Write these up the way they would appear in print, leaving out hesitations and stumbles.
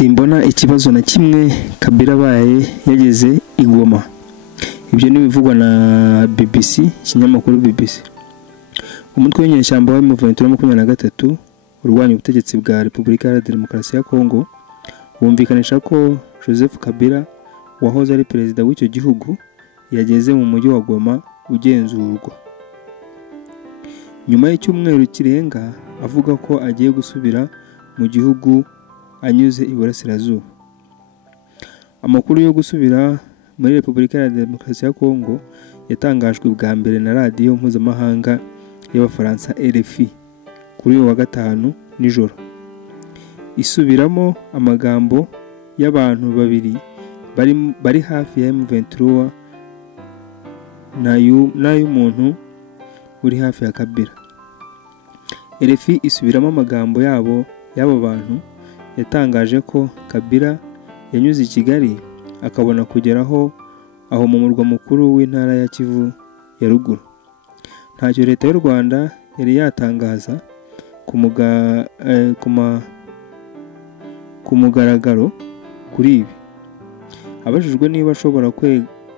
simbona ikibazo na kimwe Kabila abaye yageze i Goma. Ibyo ni bivugwa na BBC, ikinyamakuru BBC. Umutwe w'inyeshyamba wa M23 urwanya ubutegetsi bwa Repubulika ya Demokarasi ya Kongo wumvikanisha ko Joseph Kabila wahoze ari perezida w'icyo gihugu yageze mu mujyi wa Goma ugenzurwa. Nyuma y'icyumweru kirenga avuga ko agiye gusubira mu gihugu anyuze iburasirazuba. Amakuru yo gusubira muri Repubulika ya Demokarasi ya Kongo yatangajwe bwa mbere na radiyo mpuzamahanga y'Abafaransa RFI kuri uyu wa gatanu nijoro. Isubiramo amagambo y'abantu babiri bari hafi ya M23 n'ay'umuntu uri hafi ya Kabila. RFI isubiramo amagambo y'abo bantu yatangaje ko Kabila yanyuze i Kigali akabona kugeraho aho mu murwa mukuru w'intara ya Kivu ya ruguru. Ntacyo leta y'u Rwanda yari yatangaza ku mugaragaro kuri ibi. Abajijwe niba ashobora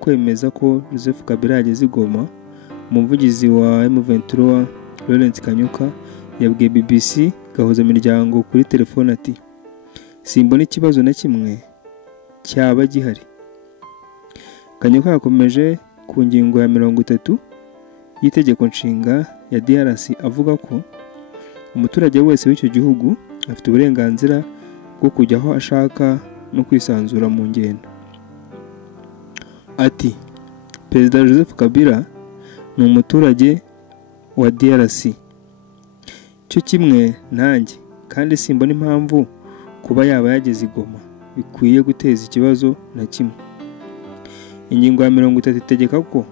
kwemeza ko Joseph Kabila yageze i Goma, umuvugizi wa M23 Laurent Kanyuka yabwiye BBC Gahuzamiryango kuri telefone ati simbona ikibazo na kimwe cyaba gihari. Kanyuka yakomeje ku ngingo ya 30 y'itegeko nshinga ya DRC avuga ko umuturage wese w'icyo gihugu afite uburenganzira bwo kujya aho ashaka no kwisanzura mu ngendo. Ati Perezida Joseph Kabila ni umuturage wa DRC cyo kimwe nanjye, kandi simbona impamvu kuba yaba yageze i Goma bikwiye guteza ikibazo na kimwe. Ingingo ya 30 itegeka ko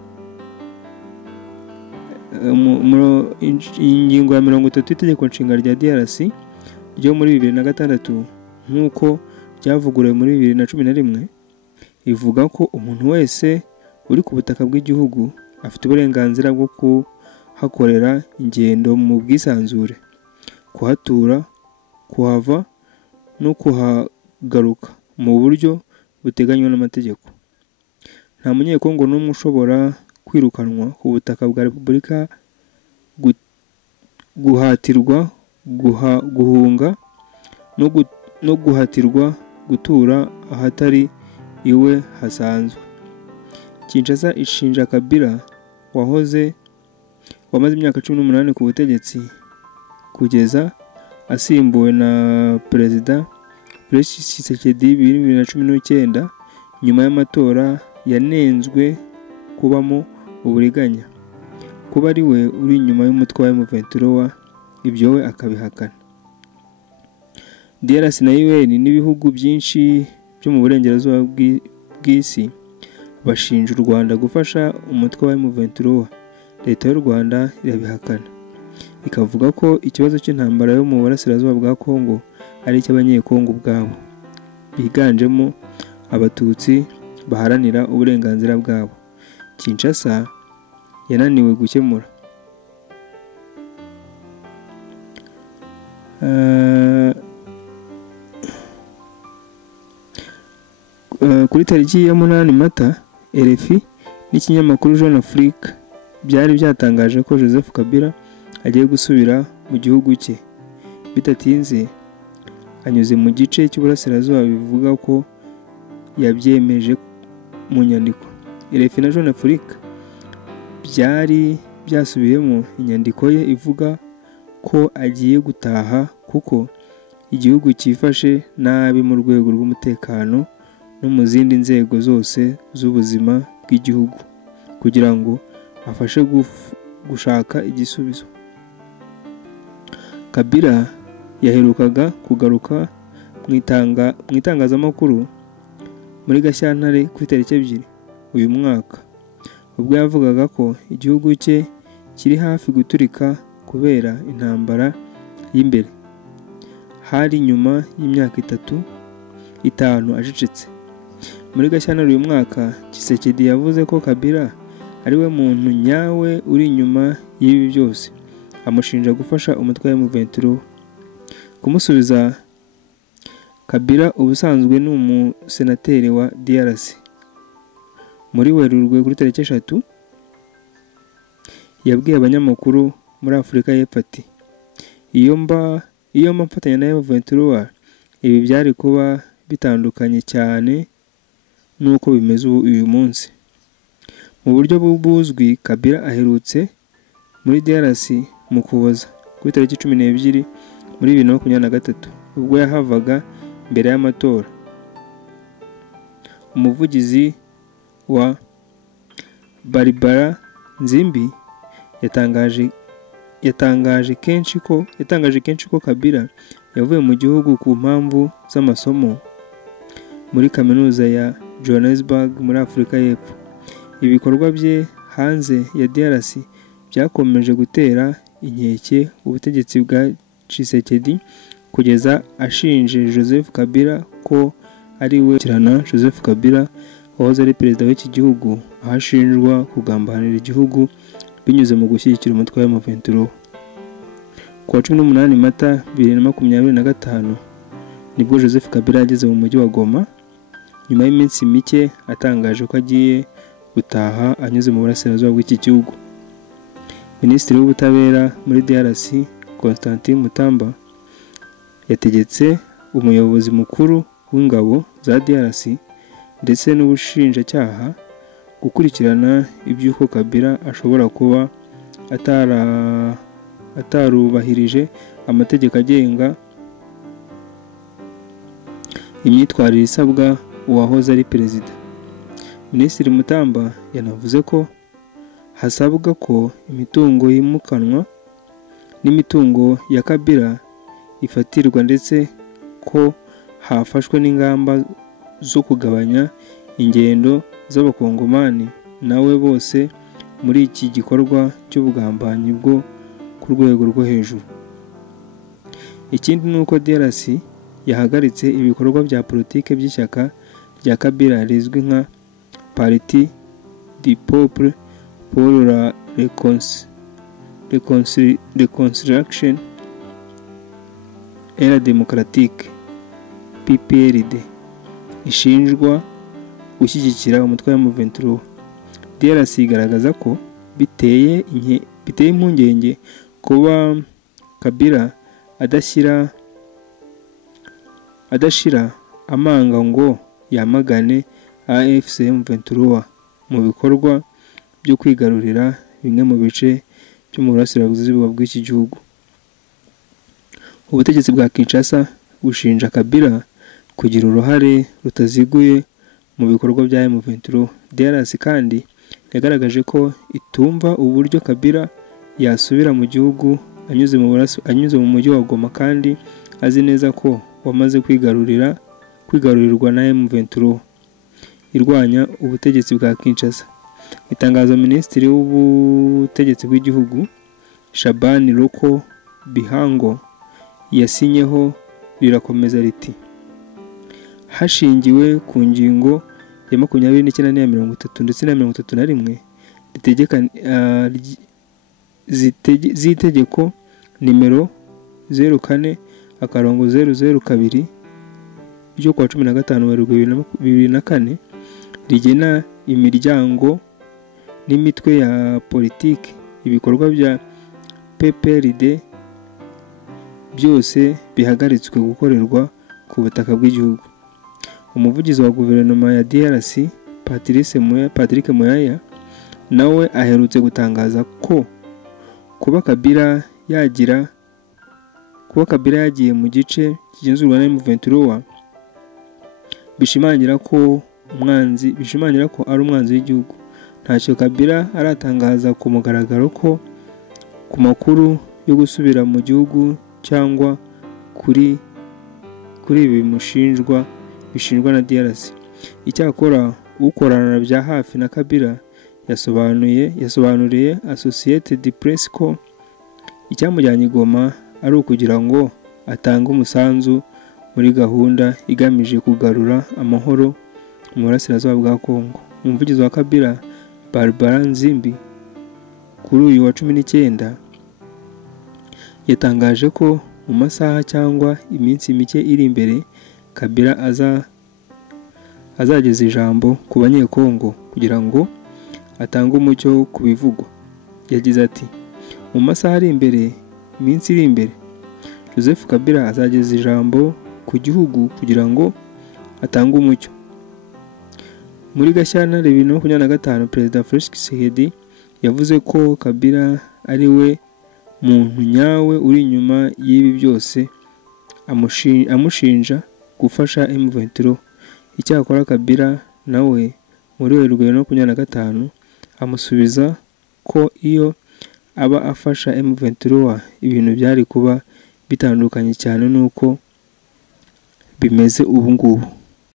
ingingo ya 30 itegeko nshinga rya DRC ryo muri 2006 nk'uko ryavuguruwe muri 2011 ivuga ko umuntu wese uri ku butaka bw'igihugu afite uburenganzira bwo kuhakorera ingendo mu bwisanzure, kuhatura, kuhava no kuhagaruka mu buryo buteganywa n'amategeko. Nta munyekongo n'umwe ushobora kwirukanwa ku butaka bwa Repubulika, guhatirwa guhunga no guhatirwa gutura ahatari iwe hasanzwe. Kinshasa ishinja Kabila wamaze imyaka 18 ku butegetsi kugeza asimbuwe na Perezida Felix Tshisekedi 2019 nyuma y'amatora yanenzwe kubamo uburiganya, kuba ari we uri inyuma y'umutwe wa M23 ibyo we akabihakana. DRC na UN n'ibihugu byinshi byo mu burengerazuba bw'isi bashinja u Rwanda gufasha umutwe wa M23. Leta y'u Rwanda irabihakana ikavuga ko ikibazo cy'intambara yo mu burasirazuba bwa Kongo ari icy'abanyekongo ubwabo, biganjemo abatutsi baharanira uburenganzira bwabo. Kinshasa yananiwe gukemura. Kuri tariki ya 8 Mata, RFI n'ikinyamakuru Jeune Afrique byari byatangaje ko Joseph Kabila agiye gusubira mu gihugu cye. Bitatinze anyuze mu gice cy'uburasirazuba bivuga ko yabyemeje mu nyandiko. RFI na Jeune Afrique byari byasubiyemo inyandiko ye ivuga ko agiye gutaha kuko igihugu cyifashe nabi mu rwego rw'umutekano no mu zindi nzego zose z'ubuzima bw'igihugu kugira ngo afashe gushaka igisubizo. Kabila yaherukaga kugaruka mu itangazamakuru muri Gashyantare kuri tariki 2 uyu mwaka, ubwo yavugaga ko igihugu cye kiri hafi guturika kubera intambara y'imbere. Hari nyuma y'imyaka 5 acecetse. Muri Gashyantare uyu mwaka, Tshisekedi yavuze ko Kabila ari we muntu nyawe uri inyuma y'ibi byose, amushinja gufasha umutwe wa M23. Kumusubiza Kabila ubusanzwe ni umusenateri wa DRC. Muri Werurwe kuri tariki 3 yabwiye abanyamakuru muri Afurika y'Epfo ati iyo mba mfatanya na M23 ibi byari kuba bitandukanye cyane nuko bimeze uyu munsi. Mu buryo buzwi, Kabila aherutse muri DRC mu Kuboza kuri tariki 12 muri 2023 ubwo yahavaga mbere y'amatora. Umuvugizi wa Barbara Nzimbi yatangaje kenshi ko Kabila yavuye mu gihugu ku mpamvu z'amasomo muri kaminuza ya Johannesburg muri Afurika y'Epfo. Ibikorwa bye hanze ya DRC byakomeje gutera inkeke ubutegetsi bwa Tshisekedi kugeza ashinje Joseph Kabila ko ari we kirana Joseph Kabila wahoze ari perezida w'iki gihugu, ahashinjwa kugambanira igihugu binyuze mu gushyigikira umutwe wa M23. Ku wa 18 Mata 2025 nibwo Joseph Kabila yageze mu mujyi wa Goma nyuma y'iminsi mike atangaje ko agiye gutaha anyuze mu burasirazuba bw'iki gihugu. Minisitiri w'ubutabera muri DRC Constantin Mutamba yategetse umuyobozi mukuru w'ingabo za DRC ndetse n'ubushinjacyaha gukurikirana iby'uko Kabila ashobora kuba atarubahirije amategeko agenga imyitwarire isabwa uwahoze ari perezida. Minisitiri Mutamba yanavuze ko hasabwa ko imitungo yimukanwa n'imitungo ya Kabila ifatirwa ndetse ko hafashwe n'ingamba zo kugabanya ingendo z'abakongomani nawe bose muri iki gikorwa cy'ubugambanyi bwo ku rwego rwo hejuru. Ikindi nuko DRC yahagaritse ibikorwa bya politike by'ishyaka rya Kabila rizwi nka Parti du Peuple pour la Reconstruction et la Démocratique PPRD ishinjwa gushyigikira umutwe wa M23. DRC igaragaza ko biteye impungenge kuba Kabila adashira amanga ngo yamagane AFC M23 mu bikorwa byo kwigarurira bimwe mu bice byo mu burasirazuba bw'iki gihugu. Ubutegetsi bwa Kinshasa bushinja Kabila kugira uruhare rutaziguye mu bikorwa bya M23. DRC kandi yagaragaje ko itumva uburyo Kabila yasubira mu gihugu anyuze mu mujyi wa Goma kandi azi neza ko wamaze kwigarurirwa na M23 irwanya ubutegetsi bwa Kinshasa. Itangazo Minisitiri w'ubutegetsi bw'igihugu Shabani Loko Bihango yasinyeho rirakomeza riti hashingiwe ku ngingo ya 29 n'iya 30 ndetse na 31 z'itegeko nimero 04/002 ryo kwa 15 Werurwe 2004 rigena imiryango n'imitwe ya politiki. Ibikorwa bya PPRD byose bihagaritswe gukorerwa ku butaka bw'igihugu. Umuvugizi wa guverinoma ya DRC Patrick Muyaya nawe aherutse gutangaza ko kuba Kabila yagiye mu gice kigenzurwa na M23 bishimangira ko ari umwanzi w'igihugu. Ntacyo Kabila aratangaza ku mugaragaro ko ku makuru yo gusubira mu gihugu cyangwa kuri ibi bishinjwa na DRC. Icyakora ukorana bya hafi na Kabila yasobanuriye Associated Press ko icyamujyanye Goma ari ukugira ngo atange umusanzu muri gahunda igamije kugarura amahoro mu burasirazuba bwa Kongo. Umuvugizi wa Kabila Barbara Nzimbi kuri uyu wa 19 yatangaje ko mu masaha cyangwa iminsi mike iri imbere Kabila azageza ijambo ku banyekongo kugira ngo atange umucyo ku bivugwa. Yagize ati mu masaha ari imbere, iminsi iri imbere, Joseph Kabila azageza ijambo ku gihugu kugira ngo atange umucyo. Muri Gashyantare 2025, Perezida Felix Tshisekedi yavuze ko Kabila ari we muntu nyawe uri inyuma y'ibi byose, amushinja gufasha M23. Icyakora Kabila nawe muri Werurwe 2025 amusubiza ko iyo aba afasha M23 ibintu byari kuba bitandukanye cyane nuko bimeze ubu ngubu.